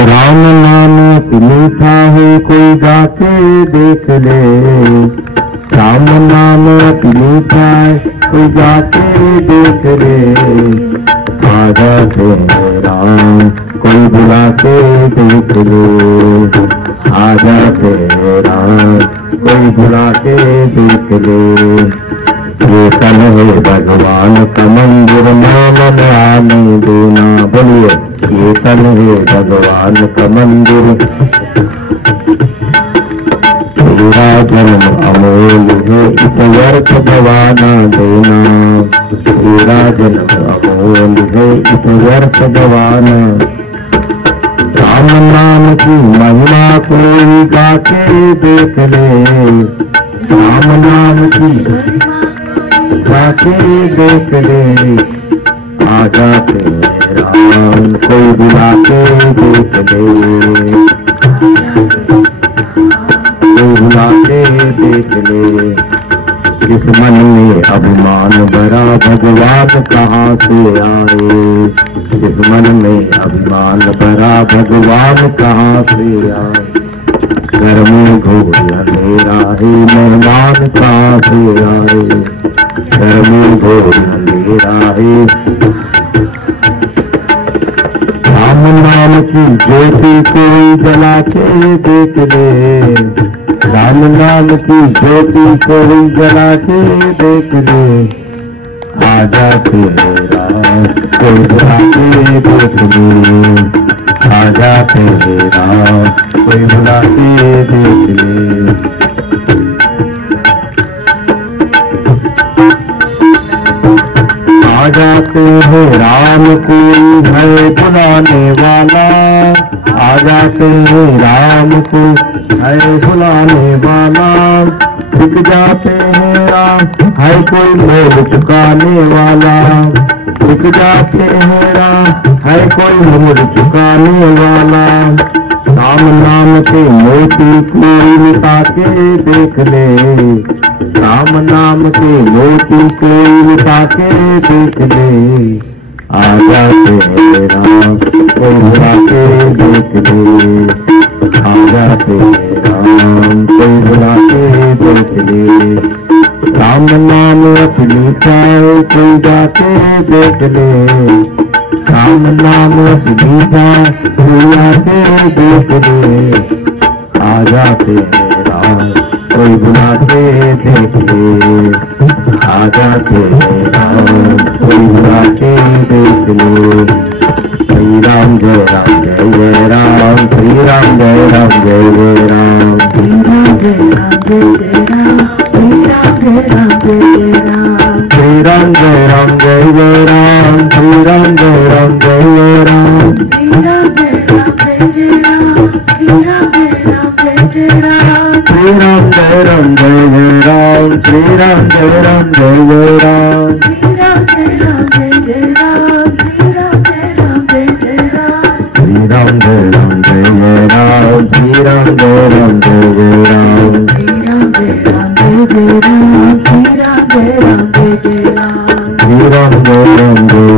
राम नाम मीठा है कोई जाके देख ले, राम नाम मीठा है कोई जाके देख ले, आजा तेरे राम कोई बुला के देख ले, आजा तेरे राम कोई बुला के देख ले। ये तन है भगवान का मंदिर नाम आने देना, बोलिए ये तन है भगवान का मंदिर। तेरा जन्म अमोल है इस व्यर्थ गवाना देना, तेरा जन्म अमोल है इस व्यर्थ गवाना। राम नाम की महिमा कोई गाके देख ले, राम नाम की जाके देख ले, आजा तेरे राम कोई बुला के देख ले, कोई बुला के देख ले। इस मन में अभिमान भरा भगवान कहाँ से आए, इस मन में अभिमान भरा भगवान कहाँ से आए। घर में घोर अंधेरा है मेहमान कहाँ से आए, घर में घोर अंधेरा है। राम नाम की ज्योति कोई जला के देख ले, राम नाम की ज्योति कोई जला के देख ले, आजा तेरे राम कोई बुला के देख ले, आजा तेरे राम कोई बुला के देख ले। आ जाते हैं राम कोई है बुलाने वाला, आ जाते हैं राम को है बुलाने वाला। दिख जाते हैं राम है कोई मोल चुकाने वाला, दिख जाते हैं राम है कोई मोल चुकाने वाला। राम नाम के मोती कोई मिटा के देख ले, राम नाम के मोती कोई मिटा के देख ले, आजा तेरे राम कोई बुला के देख ले, आजा तेरे राम कोई बुला के देख ले। राम नाम अपनी चाहे कोई जाके देख ले, राम नाम अपनी चाहे कोई आके देख ले, आजा तेरे राम कोई बुला के देख ले, आजा तेरे राम कोई बुला के देख ले। श्री राम जय राम जय जय राम, श्री राम जय राम जय जय राम, श्री राम जय राम जय जय राम, श्री राम जय राम जय जय राम, श्री राम जय राम जय जय राम, श्री राम जय राम जय जय राम, श्री राम जय राम जय जय राम, श्री राम जय राम जय जय राम, श्री राम जय राम जय जय राम, श्री राम जय राम जय जय राम, श्री राम जय राम जय जय राम, श्री राम जय राम जय जय राम, श्री राम जय राम जय